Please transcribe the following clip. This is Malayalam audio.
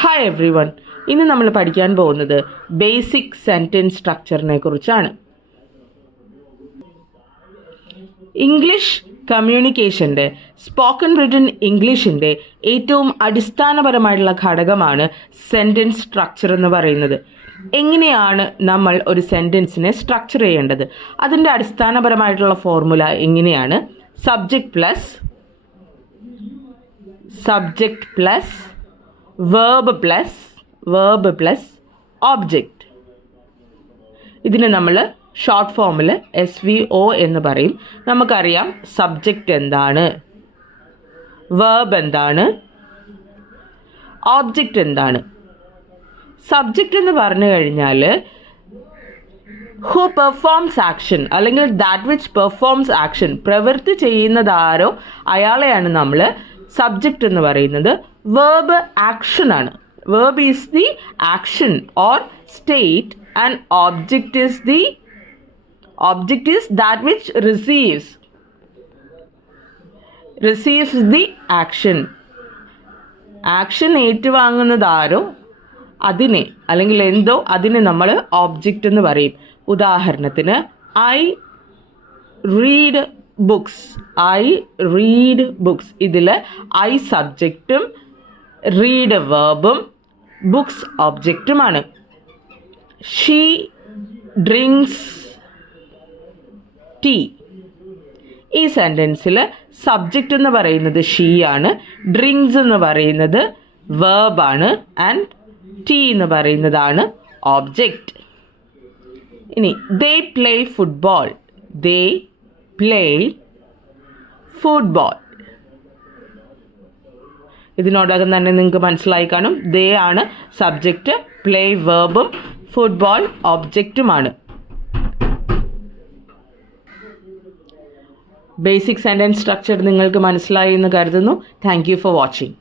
Hi every one. ഇന്ന് നമ്മൾ പഠിക്കാൻ പോകുന്നത് ബേസിക് സെൻറ്റൻസ് സ്ട്രക്ചറിനെ കുറിച്ചാണ്. ഇംഗ്ലീഷ് കമ്മ്യൂണിക്കേഷൻ്റെ സ്പോക്കൺ റിട്ടൺ ഇംഗ്ലീഷിൻ്റെ ഏറ്റവും അടിസ്ഥാനപരമായിട്ടുള്ള ഘടകമാണ് സെൻറ്റൻസ് സ്ട്രക്ചർ എന്ന് പറയുന്നത്. എങ്ങനെയാണ് നമ്മൾ ഒരു സെൻറ്റൻസിനെ സ്ട്രക്ചർ ചെയ്യേണ്ടത്? അതിൻ്റെ അടിസ്ഥാനപരമായിട്ടുള്ള ഫോർമുല എങ്ങനെയാണ്? Subject plus verb plus object. ഇതിനെ നമ്മൾ ഷോർട്ട് ഫോമിൽ SVO എന്ന് പറയും. നമുക്കറിയാം സബ്ജക്റ്റ് എന്താണ്, verb എന്താണ്, ഓബ്ജക്റ്റ് എന്താണ്. സബ്ജക്റ്റ് എന്ന് പറഞ്ഞു കഴിഞ്ഞാൽ ഹു പെർഫോംസ് ആക്ഷൻ അല്ലെങ്കിൽ ദാറ്റ് വിച്ച് പെർഫോംസ് ആക്ഷൻ, പ്രവൃത്തി ചെയ്യുന്നതാരോ അയാളെയാണ് നമ്മൾ സബ്ജക്റ്റ് എന്ന് പറയുന്നത്. verb ആക്ഷൻ ആണ്. verb is the action or state and object is that which receives the action. Action ഏറ്റുവാങ്ങുന്നതാരോ അതിനെ അല്ലെങ്കിൽ എന്തോ അതിനെ നമ്മൾ ഓബ്ജക്റ്റ് എന്ന് പറയും. ഉദാഹരണത്തിന് ഐ റീഡ് ബുക്സ്. ഇതിൽ ഐ സബ്ജക്റ്റും റീഡ് വെർബും ബുക്സ് ഒബ്ജക്റ്റുമാണ്. She drinks tea. ഈ സെൻറ്റൻസിൽ സബ്ജക്റ്റ് എന്ന് പറയുന്നത് ഷീ ആണ്, ഡ്രിങ്ക്സ് എന്ന് പറയുന്നത് വെർബാണ്, ആൻഡ് ടീ എന്ന് പറയുന്നതാണ് ഓബ്ജക്റ്റ്. ഇനി ദേ പ്ലേ ഫുട്ബോൾ. ഇതിനോടകം തന്നെ നിങ്ങൾക്ക് മനസ്സിലായി കാണും. ദേ ആണ് സബ്ജക്റ്റ്, പ്ലേ വെർബും ഫുട്ബോൾ ഒബ്ജക്റ്റുമാണ്. ബേസിക് സെൻറ്റൻസ് സ്ട്രക്ചർ നിങ്ങൾക്ക് മനസ്സിലായി എന്ന് കരുതുന്നു. Thank you for watching.